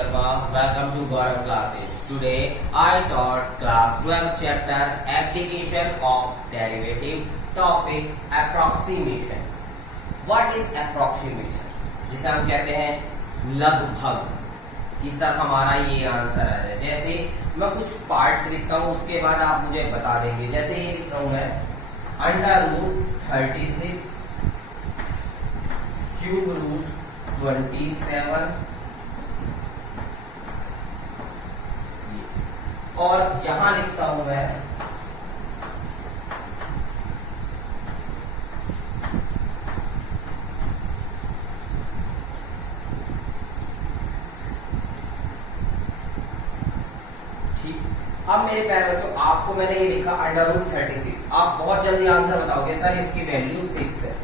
Sharma. Welcome to Gaurav classes. Today I taught class 12 chapter application of derivative topic approximations. What is approximation? जिसे हम कहते हैं लगभग, कि सर हमारा ये आंसर है। जैसे मैं कुछ पार्ट्स लिखता हूँ उसके बाद आप मुझे बता देंगे। जैसे ये लिख रहा हूँ मैं √36 क्यूब रूट 27 और यहां लिखता हूं मैं ठीक। अब मेरे प्यारे बच्चों, आपको मैंने ये लिखा √36। आप बहुत जल्दी आंसर बताओगे सर इसकी वैल्यू 6 है।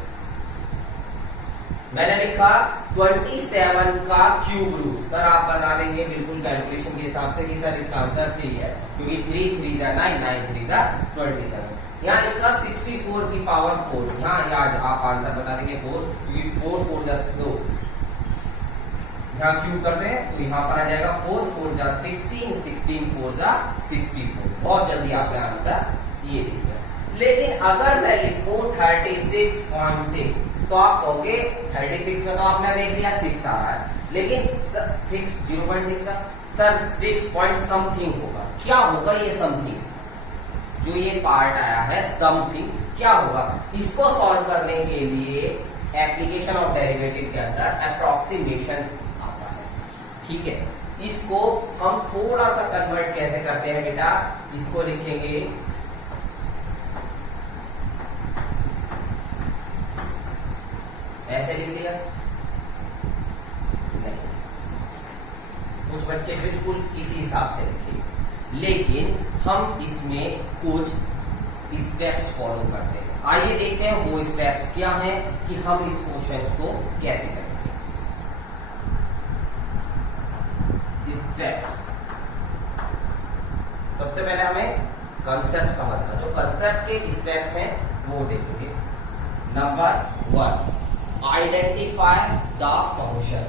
मैंने लिखा 27 का क्यूब रूट। सर आप बता देंगे बिल्कुल कैलकुलेशन के हिसाब से कि सर इसका आंसर 3 है, क्योंकि 3 3 जा 9 9 3 जा 27। यहाँ लिखा 64 की पावर 4। यहाँ याद आप आंसर बता देंगे 4, क्योंकि 4 4 जा 2। यहाँ क्यूब करते हैं तो यहाँ पर आ जाएगा 4 4 जा 16 16 4 जा 64। बहुत जल्दी आपने आंसर ये लिख दिया। लेकिन अगर मैं लिखूं 36.6 तो आप कहोगे 36 का तो आपने देख लिया 6 आ रहा है, लेकिन 6 0.6 का सर 6 पॉइंट समथिंग होगा। क्या होगा ये समथिंग? जो ये पार्ट आया है समथिंग क्या होगा? इसको सॉल्व करने के लिए एप्लीकेशन ऑफ डेरिवेटिव के अंदर अप्रोक्सीमेशंस आता है। ठीक है, इसको हम थोड़ा सा कन्वर्ट कैसे करते हैं बेटा, इसको लिखेंगे ऐसे लिख दिया नहीं, कुछ बच्चे बिल्कुल इसी हिसाब से लिखेंगे, लेकिन हम इसमें कुछ स्टेप्स फॉलो करते हैं। आइए देखते हैं वो स्टेप्स क्या हैं कि हम इस क्वेश्चन को कैसे करेंगे। स्टेप्स, सबसे पहले हमें कंसेप्ट समझना। जो कंसेप्ट के स्टेप्स हैं वो देखेंगे। Number 1, identify the function।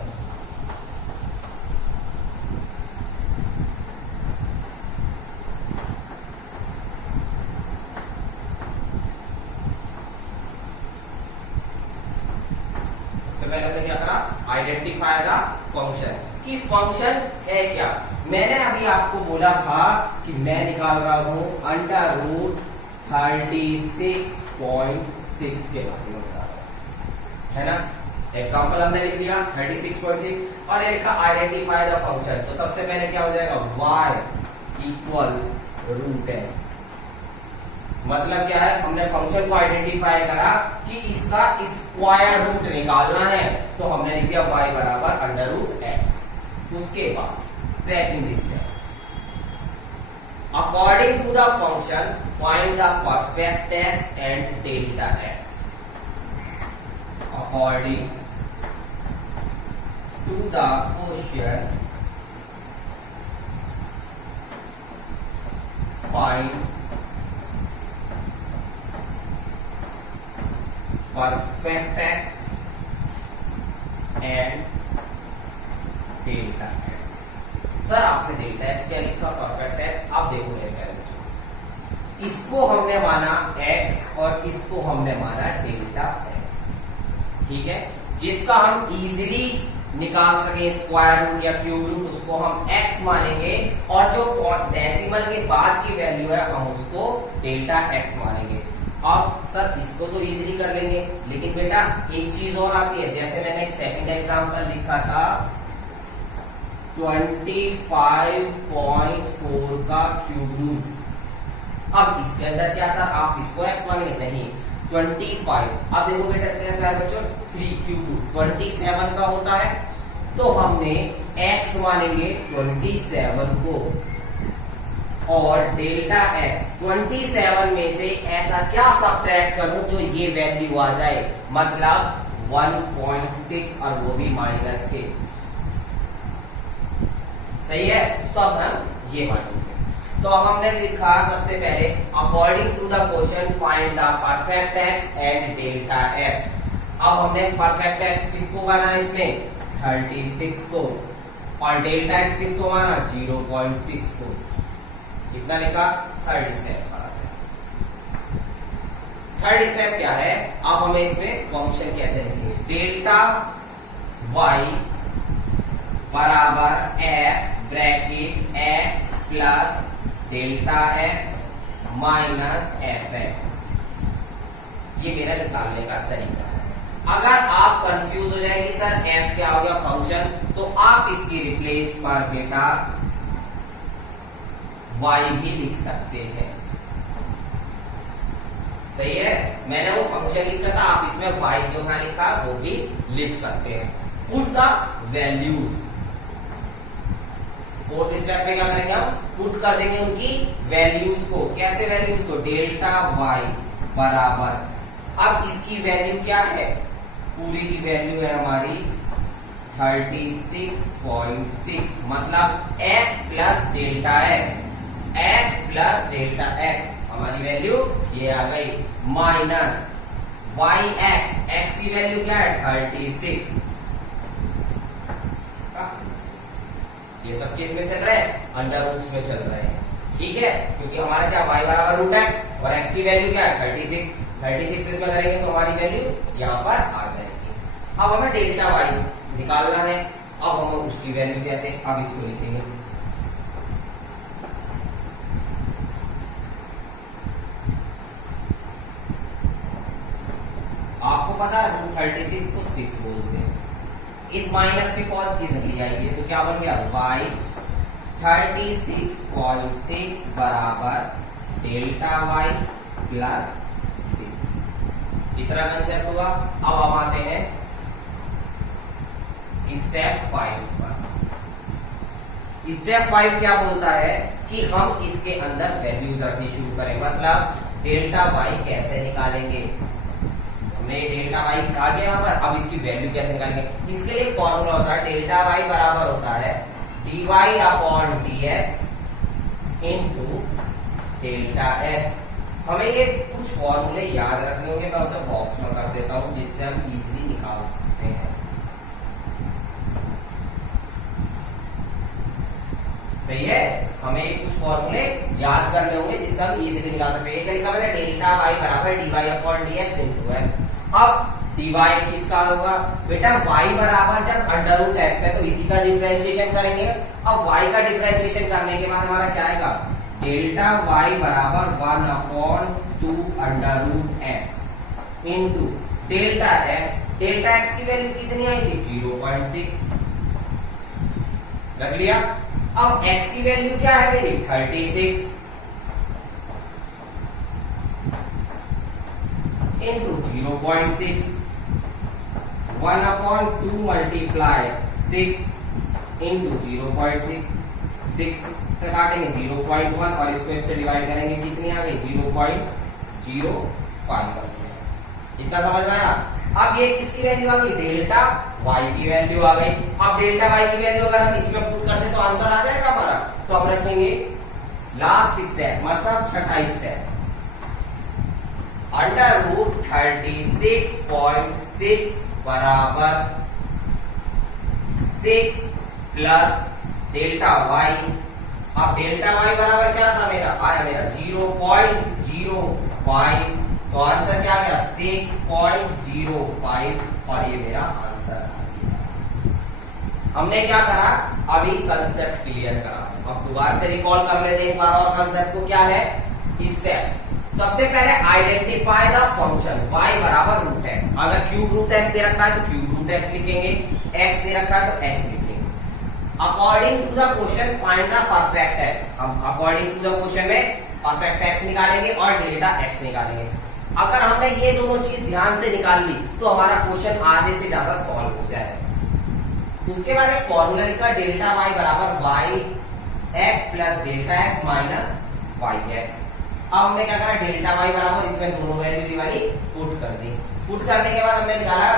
सबसे पहले हमने क्या करा? आइडेंटिफाई द फंक्शन, कि फंक्शन है क्या। मैंने अभी आपको बोला था कि मैं निकाल रहा हूं √36.6 के बारे में है ना। एग्जाम्पल हमने लिख लिया 36.6 और ये लिखा आइडेंटिफाई द फंक्शन। तो सबसे पहले क्या हो जाएगा? y equals √x। मतलब क्या है? हमने फंक्शन को आइडेंटिफाई करा कि इसका स्क्वायर रूट निकालना है, तो हमने लिख दिया y बराबर √x। उसके बाद second step, according to the function find the perfect x and delta x। According to the quotient, find perfect x and delta x। Sir आपने डेल्टा x क्या लिखा? Perfect x। अब देखो मेरे प्यारे बच्चों, इसको हमने माना x और इसको हमने माना डेल्टा x। ठीक है, जिसका हम इजीली निकाल सके स्क्वायर रूट या क्यूब रूट, उसको हम x मानेंगे, और जो डेसिमल के बाद की वैल्यू है हम उसको डेल्टा x मानेंगे। अब सर इसको तो इजीली कर लेंगे, लेकिन बेटा एक चीज और आती है। जैसे मैंने एक सेकंड एग्जांपल लिखा था 25.4 का क्यूब रूट। अब इसके अंदर क्या सर आप इसको x मानेंगे? नहीं, 25। अब देखो बेटा प्यारे बच्चों 3 क्यूब रूट 27 का होता है, तो हमने x मानेंगे 27 को, और डेल्टा x 27 में से ऐसा क्या सब्ट्रैक्ट करूं जो ये वैल्यू आ जाए, मतलब 1.6 और वो भी माइनस के। सही है, तो अब हम ये मानेंगे। तो अब हमने लिखा सबसे पहले according to the question find the perfect x and delta x. अब हमने परफेक्ट एक्स किसको माना? इसमें 36 को, और डेल्टा एक्स किसको माना 0.6 को, इतना लिखा। थर्ड स्टेप थर्ड स्टेप क्या है, अब हमें इसमें फंक्शन कैसे लिखेंगे, डेल्टा वाई बराबर F bracket x plus delta x minus f x, ये मेरा निकालने का तरीका है। अगर आप कंफ्यूज हो जाए कि सर एफ क्या हो गया फंक्शन, तो आप इसकी रिप्लेस पर बेटा वाई भी लिख सकते हैं, सही है। मैंने वो फंक्शन लिखा था, आप इसमें वाई जो है लिखा वो भी लिख सकते हैं। Put the values, fourth step पे क्या करेंगे हम, पुट कर देंगे उनकी वैल्यूज को। कैसे वैल्यूज को, डेल्टा वाई बराबर, अब इसकी वैल्यू क्या है, पूरी की वैल्यू है हमारी 36.6, मतलब x plus delta x, x plus delta x हमारी वैल्यू ये आ गई, माइनस वाई एक्स, एक्स की वैल्यू क्या है 36, ये सब किस में चल रहे हैं, अंडर रूट्स में चल रहे हैं, ठीक है। क्योंकि हमारा क्या y बराबर रूट एक्स और x की वैल्यू क्या है 36 इसमें करेंगे तो हमारी वैल्यू यहाँ पर आ जाएगी। अब हमें डेल्टा y निकालना है, अब हम उसकी वैल्यू कैसे, अब इसको लिखेंगे, आपको पता है रूट 36 को 6 बोलते हैं, इस माइनस की पॉज इधर ले आइए तो क्या बन गया y 36.6 बराबर डेल्टा y प्लस 6, इतना कंसेप्ट हुआ। अब हम आते हैं स्टेप 5 पर। स्टेप 5 क्या बोलता है कि हम इसके अंदर वैल्यूज रखनी शुरू करें, मतलब डेल्टा y कैसे निकालेंगे, हमने डेल्टा y आ गया यहाँ पर, अब इसकी वैल्यू कैसे निकालेंगे। इसके लिए फॉर्मूला होता है, डेल्टा y बराबर होता है dy upon dx into delta x। हमें ये कुछ फॉर्मूले याद रखने होंगे, मैं उसे बॉक्स में कर देता हूँ जिससे हम इजीली निकाल सकते हैं। सही है, हमें ये कुछ फॉर्मूले याद करने होंगे जिससे हम इजीली निकाल सकते हैं। एक तरीका मैंने डेल्टा y बराबर dy upon dx into x। अब dy किसका होगा बेटा, y बराबर जब अंडर रूट x है तो इसी का डिफरेंशिएशन करेंगे। अब y का डिफरेंशिएशन करने के बाद हमारा क्या आएगा, डेल्टा y बराबर 1 upon 2 under root x into delta x। Delta x की वैल्यू कितनी आएगी 0.6, रख लिया। अब x की वैल्यू क्या है मेरी 36 इनटू 0.6, 1 अपॉन 2 मल्टीप्लाई 6 इनटू 0.6, 6 से काटेंगे 0.1 और इसको इससे डिवाइड करेंगे, कितनी आ गई 0.05। इतना समझ में आया। अब ये किसकी वैल्यू आ गई, डेल्टा y की वैल्यू आ गई। अब डेल्टा y की वैल्यू अगर हम इसमें पुट करते तो आंसर आ जाएगा हमारा। तो हम रखेंगे लास्ट स्टेप, मतलब छठा स्टेप, अंडर रूट 36.6 बराबर 6 प्लस डेल्टा y। अब डेल्टा y बराबर क्या था मेरा, आया मेरा 0.05, तो आंसर क्या आ गया 6.05 और ये मेरा आंसर आ गया। हमने क्या करा, अभी कंसेप्ट क्लियर करा। अब दोबारा से रिकॉल कर लेते हैं एक बार और कंसेप्ट को। क्या है स्टेप्स, सबसे पहले आइडेंटिफाई द फंक्शन y बराबर रूट एक्स। अगर क्यूब रूट एक्स दे रखा है तो क्यूब रूट एक्स लिखेंगे, x दे रखा है तो x लिखेंगे। According to the question find the perfect x. हम अकॉर्डिंग टू द क्वेश्चन में परफेक्ट एक्स निकालेंगे और डेल्टा एक्स निकालेंगे। अगर हमने ये दोनों चीज ध्यान से निकाल ली तो हमारा क्वेश्चन आधे से ज्यादा सॉल्व हो जाएगा। उसके बाद एक फॉर्मूला लिखा, डेल्टा y बराबर y x plus delta x minus y x। अब हमने क्या करा, डेल्टा y बराबर इसमें दोनों वैल्यू वाली पुट कर दी। पुट करने के बाद हमने निकाला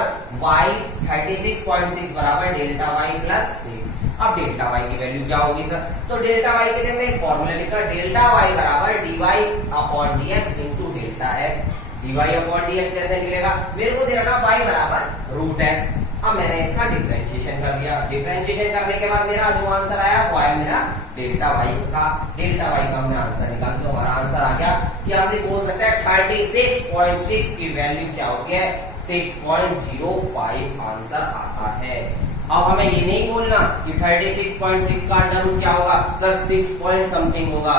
y 36.6 बराबर डेल्टा y प्लस 6। अब डेल्टा y की वैल्यू क्या होगी सर, तो डेल्टा y के लिए मैं एक फॉर्मूला लिखा, डेल्टा y बराबर dy upon dx into delta x। dy upon dx कैसे निकलेगा, मेरे को दे रखा y बराबर रूट x। अब मैंने इसका डिफरेंशिएशन कर कर दिया। डिफरेंशिएशन करने के बाद मेरा जो आंसर आया वो आया मेरा डेल्टा वाई का। डेल्टा वाई का हमने आंसर निकाल दिया, हमारा आंसर आ गया कि हम बोल सकते हैं 36.6 की वैल्यू क्या होती है, 6.05 आंसर आता है। अब हमें ये नहीं बोलना कि 36.6 का अंडर रूट क्या होगा, सर 6 पॉइंट समथिंग होगा।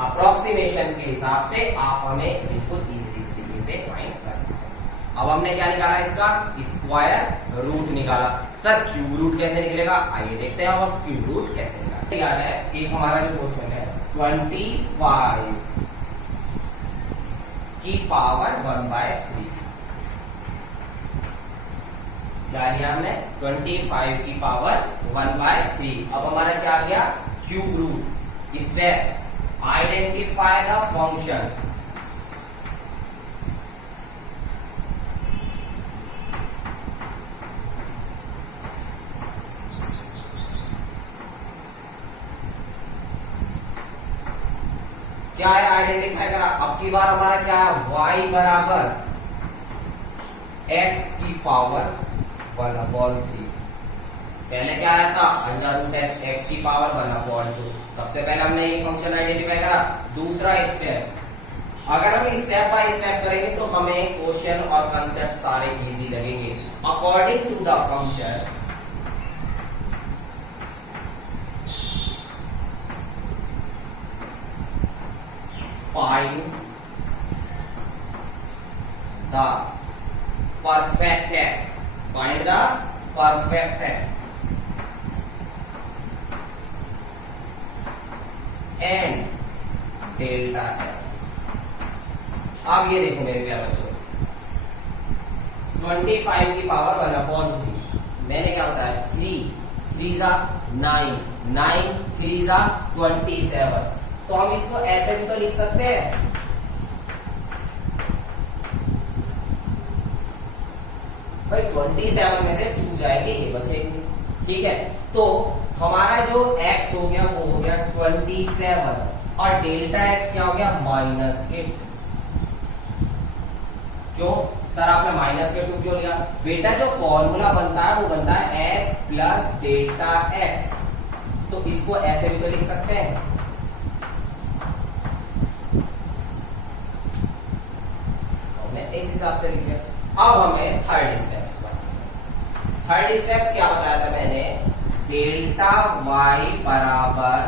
अप्रोक्सीमेशन के हिसाब से आप हमें बिल्कुल इजीली तरीके से फाइंड कर सकते हैं। अब हमने क्या निकाला, इसका स्क्वायर रूट निकाला। सर क्यूब रूट कैसे निकलेगा, आइए देखते हैं अब क्यूब रूट कैसे निकाला है। एक हमारा जो क्वेश्चन है 25 की पावर 1/3, क्या लिया हमने 25 की पावर 1/3। अब हमारा क्या आ गया, cube root. Steps, identify the function. क्या है, आइडेंटिफाई करा। अब की बार हमारा क्या है, y बराबर x की पावर 1/3। पहले क्या आया था, अंडर रूट x की पावर 1/2। सबसे पहले हमने ये फंक्शन आइडेंटिफाई करा। दूसरा स्टेप, अगर हम स्टेप बाय स्टेप करेंगे तो हमें क्वेश्चन और कंसेप्ट सारे इजी लगेंगे। According to the function find the perfect x, find the perfect x and delta x। अब ये देखो मेरे प्यारे बच्चों, 25 की पावर 1/3, मैंने क्या बताया 3 जा 9, 9 3 जा 27। तो हम इसको ऐसे भी तो लिख सकते हैं, भाई 27 में से 2 जाएंगे, ये बचेंगे, ठीक है। तो हमारा जो x हो गया वो हो गया 27 और डेल्टा x क्या हो गया -2। क्यों सर आपने -2 क्यों लिया, बेटा जो फॉर्मूला बनता है वो बनता है x प्लस डेल्टा x, तो इसको ऐसे भी तो लिख सकते हैं। इस हिसाब से लिखे। अब हमें थर्ड स्टेप्स क्या बताया था मैंने, डेल्टा y बराबर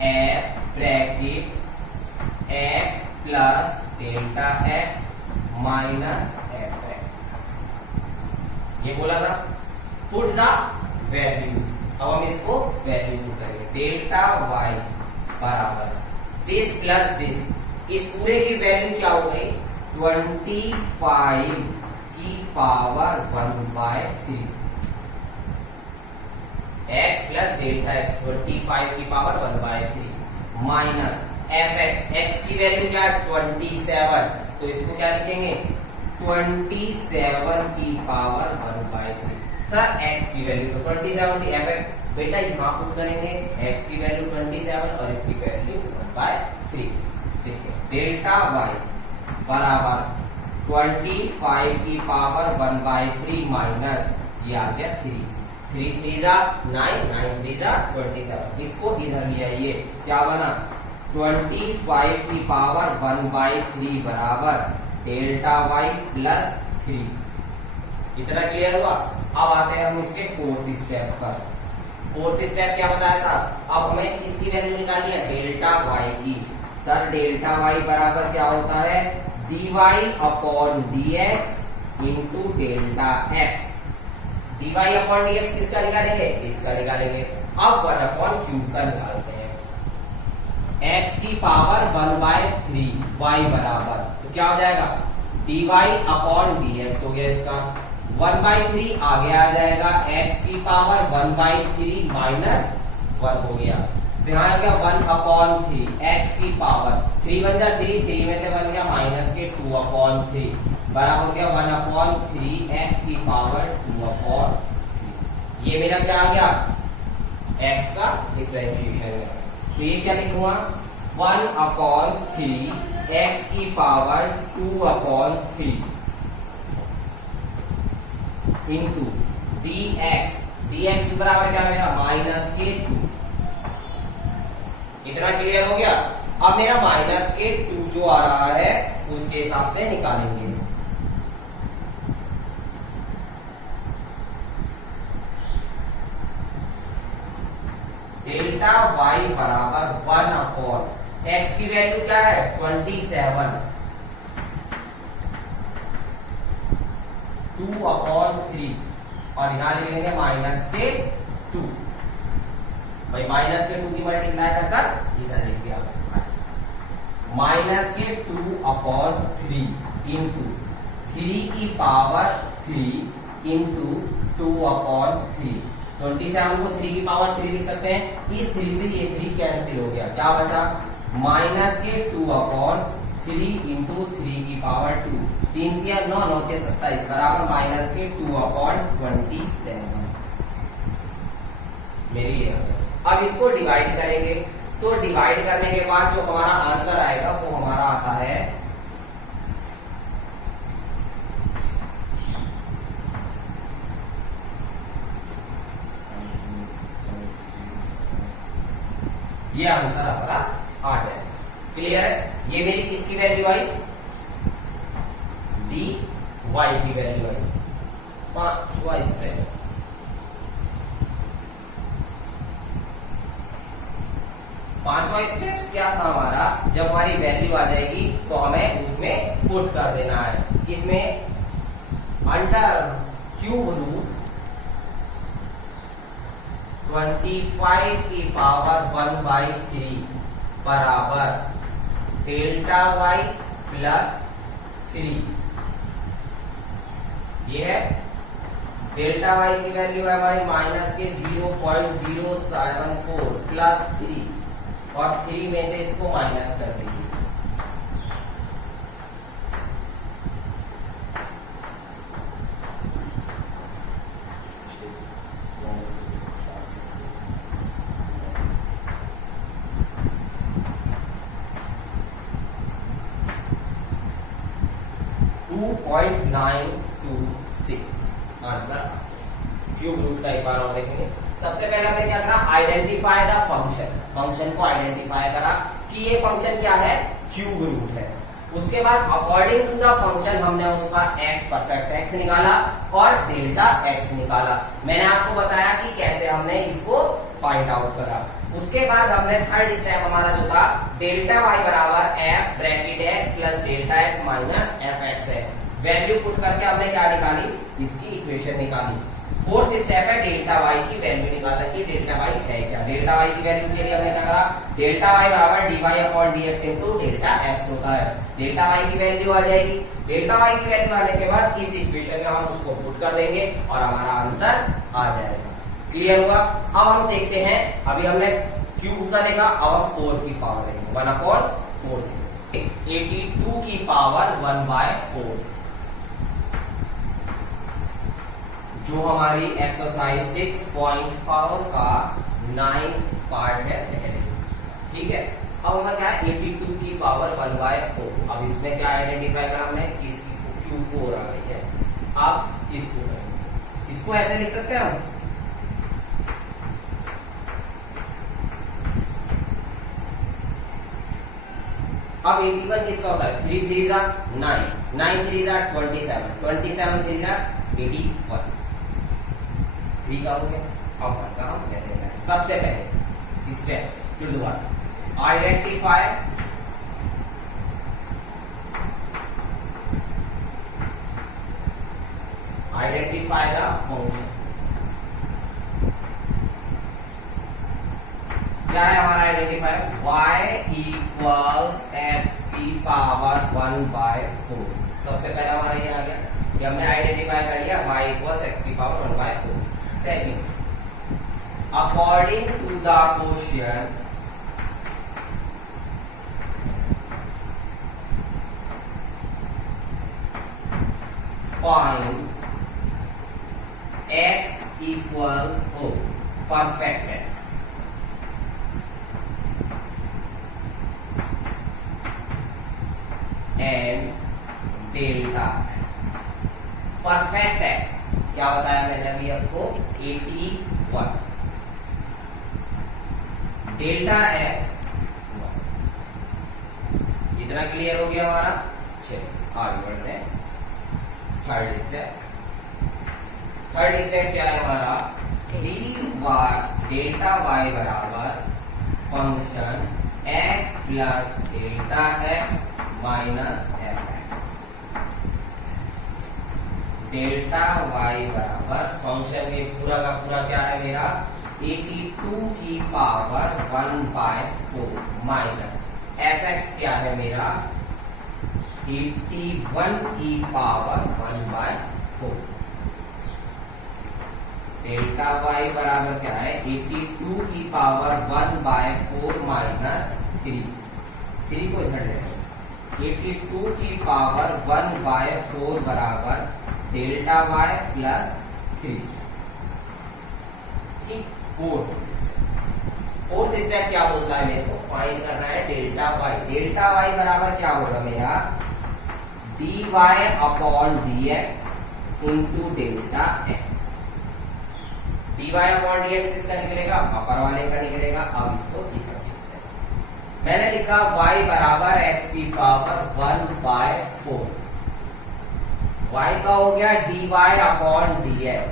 f bracket x plus delta x minus fx, ये बोला था। पुट द वैल्यूज, अब हम इसको वैल्यू पुट करेंगे। डेल्टा y बराबर दिस प्लस दिस, इस पूरे की वैल्यू क्या हो गई 25 की power 1/3 x plus delta x, 25 की पावर 1/3 माइनस fx, x की वैल्यू क्या है 27, तो इसको क्या लिखेंगे 27 की पावर 1/3। सर x की वैल्यू तो 27 थी, fx बेटा यहां पुट करेंगे, x की वैल्यू 27 और इसकी वैल्यू 1/3। देखिए डेल्टा y बराबर 25 की पावर 1/3 माइनस ये आ गया 3 3 जा 9 9 जा 27, इसको इधर ले आइए, क्या बना 25 की पावर 1/3 बराबर डेल्टा y प्लस 3। इतना क्लियर हुआ। अब आते हैं हम इसके फोर्थ स्टेप पर। फोर्थ स्टेप क्या बताया था, अब हमें किसकी वैल्यू निकालनी है, डेल्टा y की। सर डेल्टा y बराबर क्या होता है, dy upon dx into delta x। dy upon dx किसका निकालेंगे, इसका निकालेंगे। अब 1/3 का निकालते हैं, x की पावर 1/3 y बराबर, तो क्या हो जाएगा dy अपॉन dx हो गया, इसका 1/3 आगे आ जाएगा, x की पावर 1/3 माइनस 1 हो गया, तो यहाँ आ गया 1/3 x की पावर 3 बन जा 3 में से बन गया माइनस के 2/3 बराबर हो गया 1/3 x की पावर 2/3। ये मेरा क्या आ गया x का डिफरेंशिएशन है, तो ये क्या लिखूंगा 1/3 x की पावर 2/3 इंटू dx, dx बराबर क्या मेरा माइनस के 2। इतना क्लियर हो गया। अब मेरा माइनस के 2 जो आ रहा है उसके हिसाब से निकालेंगे। डेल्टा y बराबर 1 अपॉन x की वैल्यू क्या है 27, 2 अपॉन 3 और यहां लिख लेंगे माइनस के 2। भाई माइनस के 2 की मल्टीप्लाई कर इधर लिख दिया, माइनस के 2 अपॉन 3 इंटू 3 की पावर 3 इंटू 2 अपॉन 3। 27 को 3 की पावर 3 लिख सकते हैं। इस 3 से ये 3 कैंसिल हो गया, क्या बचा माइनस के 2 अपॉन 3 इंटू 3 की पावर 2, 3 किया 9, 9 के 27 बराबर माइनस के 2 अपॉन 27 मेरी ये। अब इसको डिवाइड करेंगे तो डिवाइड करने के बाद जो हमारा आंसर आएगा वो हमारा आता है ये आंसर हमारा आ जाए। क्लियर है? ये मेरी किसकी वैल्यू आई डी वाई की वैल्यू आई। पांचवा स्टेप, पांचवा स्टेप्स क्या था हमारा, जब हमारी वैल्यू आ जाएगी तो हमें उसमें पुट कर देना है। इसमें अंडर क्यूब रूट 25 की पावर 1/3 बराबर डेल्टा वाई प्लस 3। ये है डेल्टा वाई की वैल्यू है हमारी माइनस के 0.074 प्लस 3 और 3 में से इसको माइनस कर दीजिए। आंसर क्यूब रूट का एक बार और देखेंगे। सबसे पहले हमने क्या करा, आइडेंटिफाई द फंक्शन, फंक्शन को आइडेंटिफाई करा कि ये फंक्शन क्या है क्यूब रूट है। उसके बाद अकॉर्डिंग टू द फंक्शन हमने उसका एक्ट परफेक्ट एक्स निकाला और डेल्टा एक्स निकाला। मैंने आपको बताया कि कैसे हमने इसको फाइंड आउट करा। उसके बाद हमने थर्ड स्टेप हमारा जो था डेल्टा वाई बराबर F bracket x plus delta x minus f x है। वैल्यू पुट करके हमने क्या निकाली, इसकी इक्वेशन निकाली। फोर्थ स्टेप है डेल्टा वाई की वैल्यू निकालना कि डेल्टा वाई है क्या। डेल्टा वाई की वैल्यू के लिए हमने क्या करा, डेल्टा वाई बराबर d y upon d x into delta x होता है। डेल्टा वाई की वैल्यू आ जाएगी। डेल्टा वाई की वैल्यू आने के बाद इस इक्वेशन में हम उसको पुट कर देंगे और हमारा आंसर आ जाएगा। क्लियर हुआ? अब हम देखते हैं, अभी हमने क्यूब का देखा, अब हम 4 की पावर देखेंगे 1/4। 82 की पावर 1/4 जो हमारी एक्सरसाइज 6.4 का 9th पार्ट है पहले। ठीक है, अब हमें क्या है 82 की पावर 1/4। अब इसमें क्या आइडेंटिफाई करा हमने, इसकी क्यूब 4 आ गई है। अब इसको ऐसे लिख सकते हैं हम, अब 81 किसका होता है 3 3 जा 9, 9 3 जा 27, 27 3 जा 81। 3 का हो गया। अब करता हम कैसे करें, सबसे पहले स्टेप्स फिर दोबारा आइडेंटिफाई द फंक्शन। क्या है हमारा आइडेंटिफायर, y इक्वल्स एक्स की पावर 1/4। सबसे पहला हमारा ये आ गया कि हमने आइडेंटिफाई कर लिया y इक्वल्स एक्स की power 1/4। Second, according to the question find x equal हो perfect x। and delta x, perfect x क्या बताया मैंने अभी आपको 81 डेल्टा एक्स, इतना क्लियर हो गया हमारा। चलिए आगे बढ़ते हैं थर्ड स्टेप। थर्ड स्टेप क्या है हमारा, डी वाई डेल्टा वाई बराबर function x plus delta x minus f x. Delta y बराबर फंक्शन में पूरा का पूरा क्या है मेरा 82 की पावर 1/4 माइनस एफ एक्स क्या है मेरा 81 की पावर 1/4। डेल्टा वाई बराबर क्या है 82 की पावर 1/4 माइनस 3 को इधर ले 82 की पावर 1/4 बराबर डेल्टा वाई प्लस 3। ठीक, फोर्थ स्टेप क्या बोलता है मेरे को फाइंड करना है डेल्टा वाई। डेल्टा वाई बराबर क्या होगा मेरा dy upon dx into delta x. dy upon dx किसका निकलेगा, अपर वाले का निकलेगा। अब इसको लिख देते हैं। मैंने लिखा y बराबर x की पावर 1/4, y का हो गया dy अपॉन dx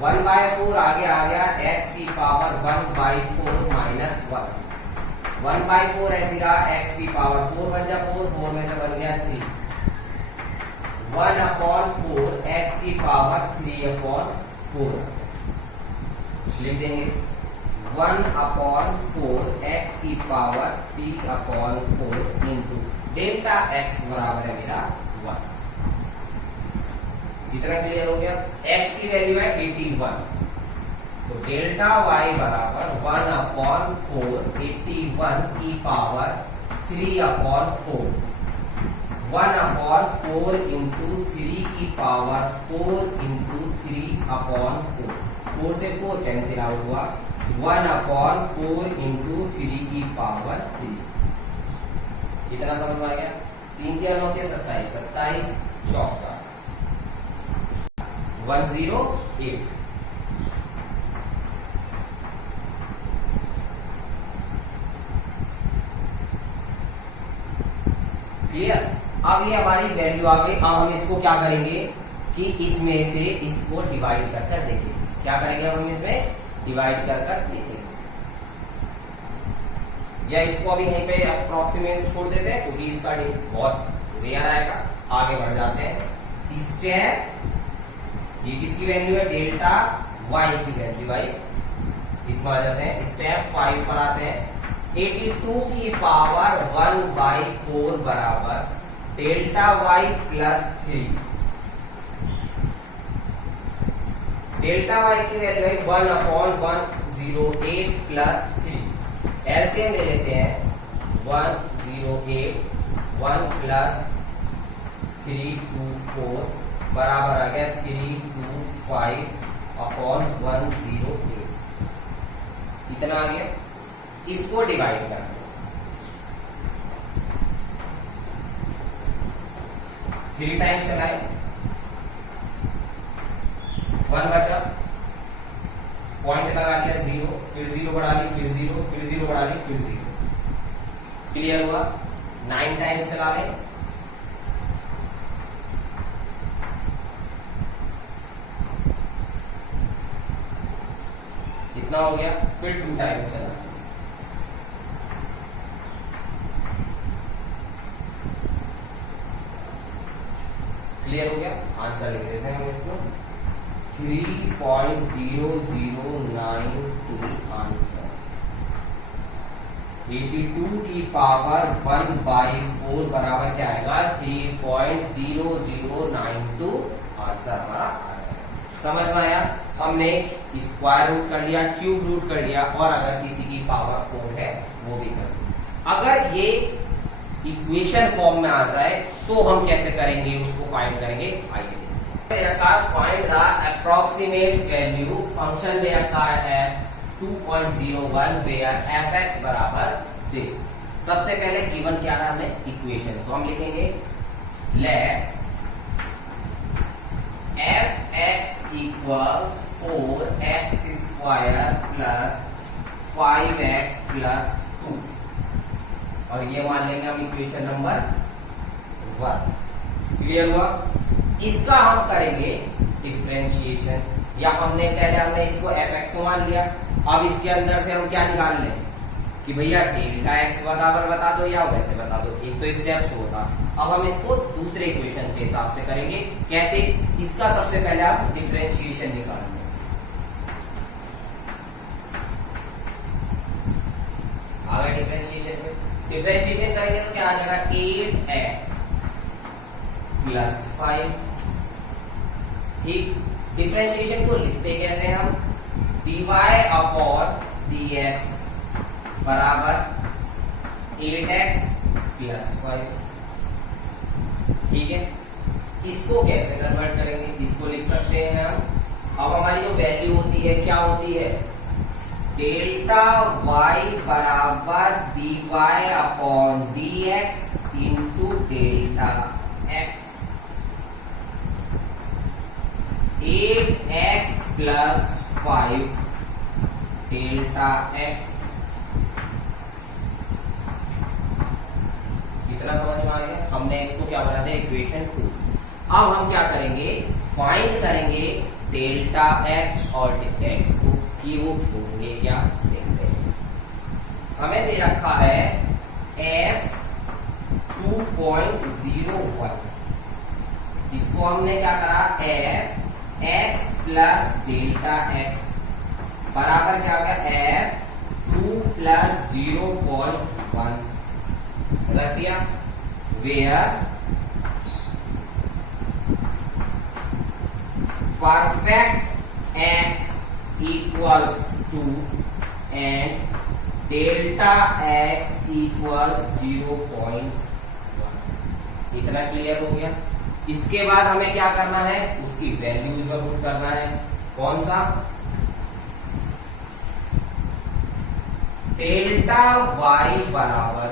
1/4 आगे आ गया x की पावर 1/4 माइनस 1। 1/4 ऐसी रहा x की पावर 4 बन जा 4 में से बन गया 3। 1/4 x की पावर 3/4 लिख देंगे। 1/4 x की पावर 3/4 इंटू डेल्टा x बराबर है मेरा 1। इतना क्लियर हो गया। x की वैल्यू है 81, तो डेल्टा y बराबर 1/4 81 की पावर 3/4 1/4 इंटू 3 की पावर 4 इंटू 3/4 4 से 4 कैंसिल आउट हुआ 1/4 इंटू 3 की पावर 3। इतना समझ में आ गया। 3 क्या 9 के 27 27 चौका 108। क्लियर। अब ये हमारी वैल्यू आ गई। अब हम इसको क्या करेंगे कि इसमें से इसको डिवाइड कर कर देखेंगे। क्या करेंगे हम इसमें डिवाइड कर कर देखेंगे, या इसको अभी यहीं पे अप्रोक्सीमेट छोड़ देते हैं क्योंकि इसका बहुत रेयर आएगा। आगे बढ़ जाते हैं। स्टेप ये किसकी वैल्यू है डेल्टा वाई की वैल्यू वाई, इसमें आ जाते हैं। स्टेप 5 पर आते हैं। 82 की पावर 1/4 बराबर delta y plus 3। Delta y की वैल्यू है 1/108 प्लस 3। एलसीएम ले लेते हैं 108 1 प्लस 324 बराबर आ गया 325/108। इतना आ गया। इसको डिवाइड कर दो 3 टाइम्स चलाए 1 बचा, पॉइंट लगा लिया 0, फिर 0 बढ़ा ली, फिर 0, फिर 0 बढ़ा ली, फिर 0। क्लियर हुआ। 9 टाइम्स चला लें इतना हो गया, फिर 2 टाइम्स चला। क्लियर हो गया। आंसर लिख देते हैं हम इसको 3.0092 आंसर। 82 की पावर 1/4 बराबर क्या आएगा 3.0092 आंसर हमारा आ जाएगा। समझ में आया। हमने स्क्वायर रूट कर लिया, क्यूब रूट कर लिया, और अगर किसी की पावर 4 है वो भी कर लिया। अगर ये इक्वेशन फॉर्म में आ जाए तो हम कैसे करेंगे, उसको फाइंड करेंगे। आइए find the approximate value function में रखा है 2.01 वेयर fx बराबर दिस। सबसे पहले गिवन क्या रहा हमें इक्वेशन, तो हम लिखेंगे let fx equals 4x square plus 5x plus 2 और ये मान लेंगे हम इक्वेशन नंबर 1। क्लियर हुआ? इसका हम करेंगे डिफरेंशिएशन, या हमने इसको fx को मान लिया। अब इसके अंदर से हम क्या निकाल लें कि भैया डेल्टा x बराबर बता दो या वैसे बता दो, एक तो स्टेप्स होगा। अब हम इसको दूसरे इक्वेशन के हिसाब से करेंगे। कैसे? इसका सबसे पहले आप डिफरेंशिएशन निकाल लें। आगे डिफरेंशिएशन करेंगे तो क्या आ जाएगा 8x प्लस 5। ठीक, डिफरेंशिएशन को लिखते कैसे हम? dy अपॉन dx बराबर 8x प्लस 5। ठीक है, इसको कैसे कन्वर्ट करेंगे? इसको लिख सकते हैं हम। अब हमारी जो वैल्यू होती है क्या होती है? डेल्टा y बराबर dy upon dx into delta x। 8x plus 5 delta x। इतना समझ में आ गया? हमने इसको क्या बना दिया? इक्वेशन 2। अब हम क्या करेंगे? फाइंड करेंगे डेल्टा x और x को कि वो होंगे क्या। देखते हैं, हमें दे रखा है f 2.01। इसको हमने क्या करा? f x plus delta x बराबर क्या होगा? f 2 प्लस 0.1 रख दिया। Where perfect x equals 2 and delta x equals 0.1। इतना क्लियर हो गया? इसके बाद हमें क्या करना है? उसकी वैल्यूज में पुट करना है। कौन सा? डेल्टा y बराबर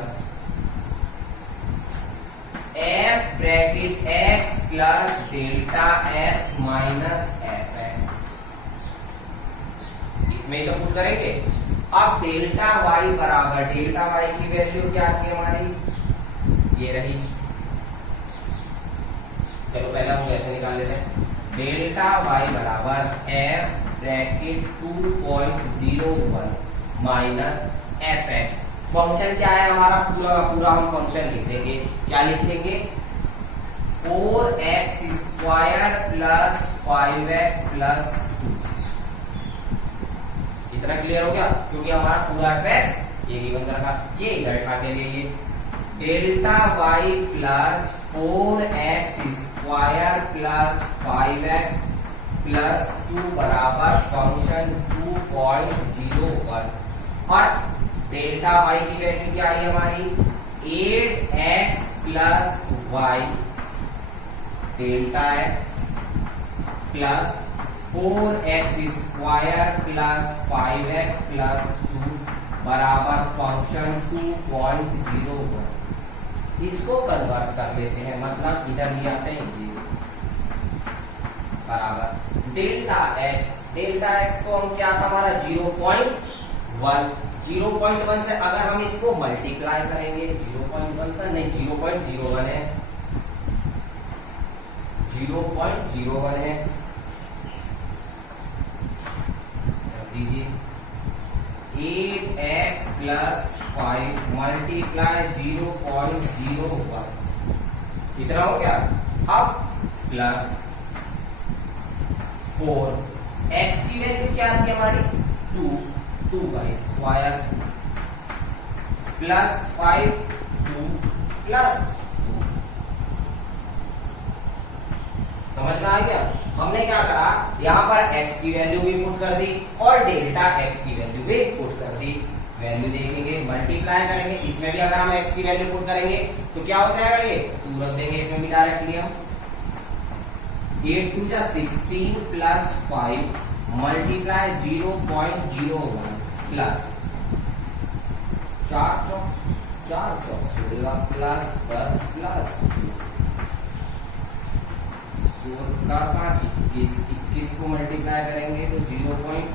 f bracket x plus delta x minus fx। इसमें ही तो पुट करेंगे। अब डेल्टा y बराबर, डेल्टा y की वैल्यू क्या थी हमारी? ये रही। चलो पहले हम ऐसे निकाल लेते हैं। डेल्टा y बराबर f bracket 2.01 minus fx। Function क्या है हमारा? पूरा पूरा हम फंक्शन लिख देंगे। क्या लिखेंगे? 4x square plus 5x plus 2। इतना क्लियर हो गया? क्योंकि हमारा पूरा fx ये गिवन रखा, ये इधर उठा के लिए delta y plus 4x square plus 5x plus 2 बराबर फंक्शन 2.01 और डेल्टा y की वैल्यू क्या आई हमारी? 8x plus y delta x plus 4x square plus 5x plus 2 बराबर फंक्शन 2.01। इसको कन्वर्स कर लेते हैं, मतलब इधर ले आते हैं ये बराबर डेल्टा x को हम क्या था हमारा? 0.1। 0.1 से अगर हम इसको मल्टीप्लाई करेंगे, 0.1 था नहीं, 0.01 है, 0.01 है। दीजिए 8x प्लस 5 मल्टीप्लाई 0.01 कितना हो गया? अब प्लस 4 x की वैल्यू क्या थी हमारी? 2 का स्क्वायर प्लस 5 2 प्लस 2। समझ में आ गया? हमने क्या करा? यहाँ पर x की वैल्यू भी पुट कर दी और डेल्टा x की वैल्यू भी पुट कर दी। वैल्यू देखेंगे, मल्टीप्लाई करेंगे। इसमें भी अगर हम x की वैल्यू पुट करेंगे तो क्या हो जाएगा? ये 2 रख देंगे इसमें भी डायरेक्टली हम। 8 2 जा 16 प्लस 5 मल्टीप्लाई 0.01 प्लस 4 चौक 16 प्लस 10 प्लस 4 का 5 21 किसको मल्टीप्लाई करेंगे तो 0.1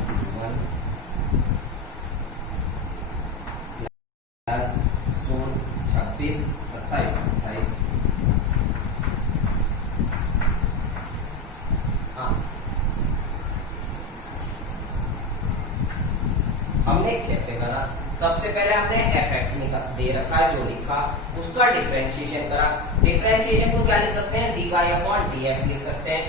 प्लस 16 26 27 28 हमने कैसे करा? सबसे पहले हमने fx दे रखा है जो लिखा, उसका डिफरेंशिएशन करा। डिफरेंशिएशन को क्या लिख सकते हैं? dy अपॉन dx लिख सकते हैं।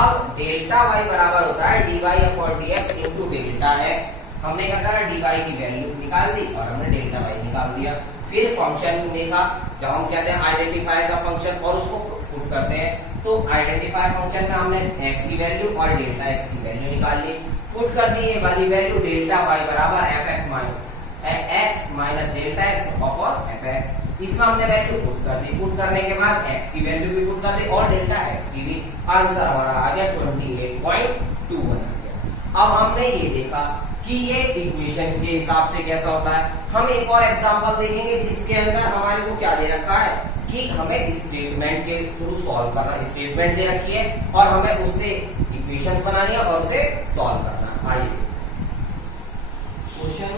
अब डेल्टा y बराबर होता है dy upon dx into delta x। हमने क्या करा? dy की वैल्यू निकाल दी और हमने डेल्टा y निकाल दिया। फिर फंक्शन देखा, जब हम कहते हैं आइडेंटिफाई द फंक्शन और उसको पुट करते हैं, तो आइडेंटिफाई फंक्शन में हमने x की वैल्यू और डेल्टा x की वैल्यू निकाल ली, पुट कर दी ये वाली वैल्यू डेल्टा y बराबर fx minus delta x upon fx। इसमें हमने वैल्यू पुट कर दी, पुट करने के बाद x की वैल्यू भी पुट कर दी और डेल्टा x की भी। आंसर हमारा आ गया 28.21 आ गया। अब हमने ये देखा कि ये इक्वेशंस के हिसाब से कैसा होता है। हम एक और एग्जांपल देखेंगे जिसके अंदर हमारे को क्या दे रखा है कि हमें स्टेटमेंट के थ्रू सॉल्व करना। स्टेटमेंट दे रखी है और हमें उससे इक्वेशंस बनानी है और उसे सॉल्व करना है। आइए क्वेश्चन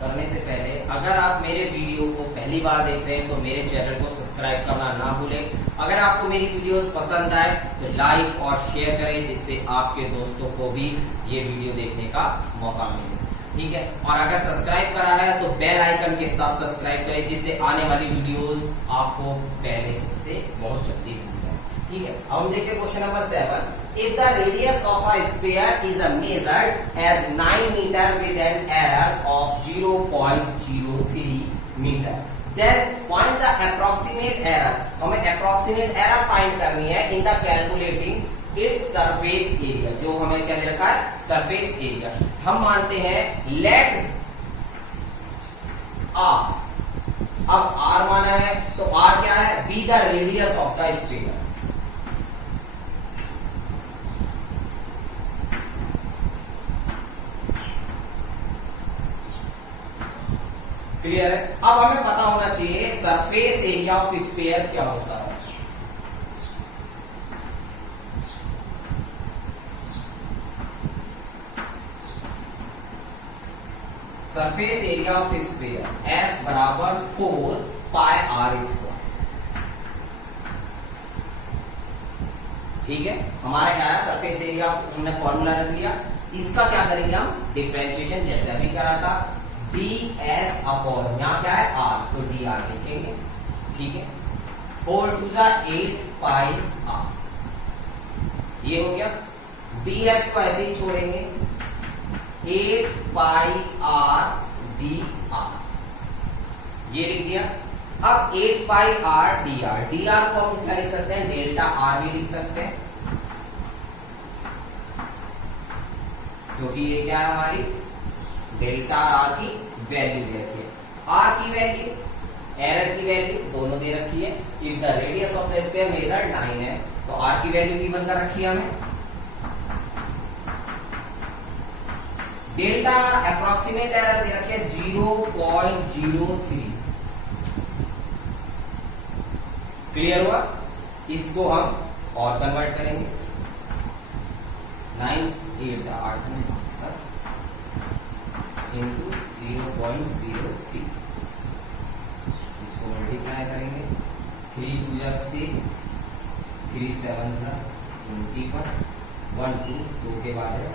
करने से पहले अगर आप मेरे वीडियो को पहली बार देख रहे हैं तो मेरे चैनल को सब्सक्राइब करना ना भूलें। अगर आपको मेरी वीडियोस पसंद आए तो लाइक और शेयर करें, जिससे आपके दोस्तों को भी ये वीडियो देखने का मौका मिले। ठीक है, और अगर सब्सक्राइब करा है तो बेल आइकन के साथ सब्सक्राइब करें, जिससे आने वाली वीडियोस आपको पहले से बहुत जल्दी मिल जाए। ठीक है, अब हम देखिए question number 7। If the radius of a sphere is measured as 9 meter with an error of 0.03 meter, then find the approximate error. हमें approximate error find करनी है in the calculating its surface area। जो हमें क्या दे रखा है? surface area। हम मानते हैं let r, अब r माना है तो r क्या है? be the radius of the sphere। Clear है? अब हमें पता होना चाहिए सरफेस एरिया ऑफ स्फीयर क्या होता है। Surface area of sphere S बराबर 4 पाई r स्क्वायर। ठीक है, हमारा क्या है? सरफेस एरिया, हमने फॉर्मूला रख लिया। इसका क्या करेंगे हम? डिफरेंशिएशन जैसे अभी करा था, ds अपॉन यहाँ क्या है? r, तो dr लिखेंगे। ठीक है, 4 टू जा 8 पाई r, ये हो गया। ds को ऐसे ही छोड़ेंगे, 8 पाई r dr, ये लिख दिया। अब 8 पाई r dr को हम क्या लिख सकते हैं? डेल्टा r भी लिख सकते हैं, क्योंकि ये क्या है? हमारी डेल्टा आर की वैल्यू दे रखी है। आर की वैल्यू, एरर की वैल्यू दोनों दे रखी है। If the radius of the sphere measured 9 है तो आर की वैल्यू भी बनकर रखी है हमें। डेल्टा आर अप्रोक्सीमेट एरर दे रखी है 0.03। क्लियर हुआ? इसको हम और कन्वर्ट करेंगे, 9 8 8 इंटू 0.03, इसको मल्टीप्लाई करेंगे। 3 2 जा 6, 3 7 जा 21, 1 2 2 के बाद है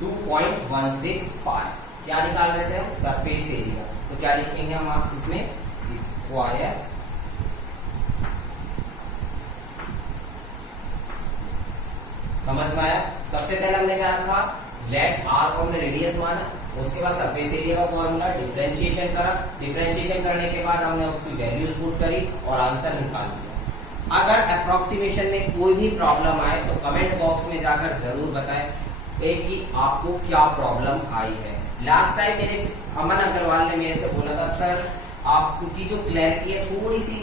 2.16 पाई। क्या निकाल रहे थे हम? Surface area. तो क्या लिखेंगे हम आप इसमें? स्क्वायर समझ में आया? सबसे पहले हमने क्या रखा? लेट आर को हमने रेडियस माना, उसके बाद सरफेस एरिया का फॉर्मूला, डिफरेंशिएशन करा। डिफरेंशिएशन करने के बाद हमने उसकी वैल्यूज पुट करी और आंसर निकाल दिया। अगर अप्रोक्सीमेशन में कोई भी प्रॉब्लम आए तो कमेंट बॉक्स में जाकर जरूर बताएं कि आपको क्या प्रॉब्लम आई है। लास्ट टाइम मेरे अमन अग्रवाल ने मेरे से बोला था, सर आपकी जो क्लैरिटी है थोड़ी सी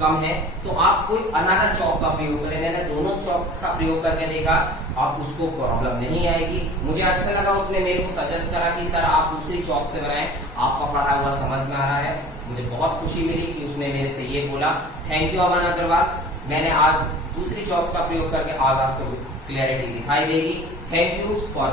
कम है तो आप कोई अनदर चौक का प्रयोग करें। मैंने दोनों चौक का प्रयोग करके देखा, आप उसको प्रॉब्लम नहीं आएगी। मुझे अच्छा लगा, उसने मेरे को सजेस्ट करा कि सर आप दूसरी चौक से बनाएं, आपका पढ़ा हुआ समझ में आ रहा है। मुझे बहुत खुशी मिली कि उसने मेरे से ये बोला। थैंक यू अमन अग्रवाल। मैंने आज दूसरी चौक का प्रयोग करके आज आपको क्लैरिटी दिखाई देगी। Thank you for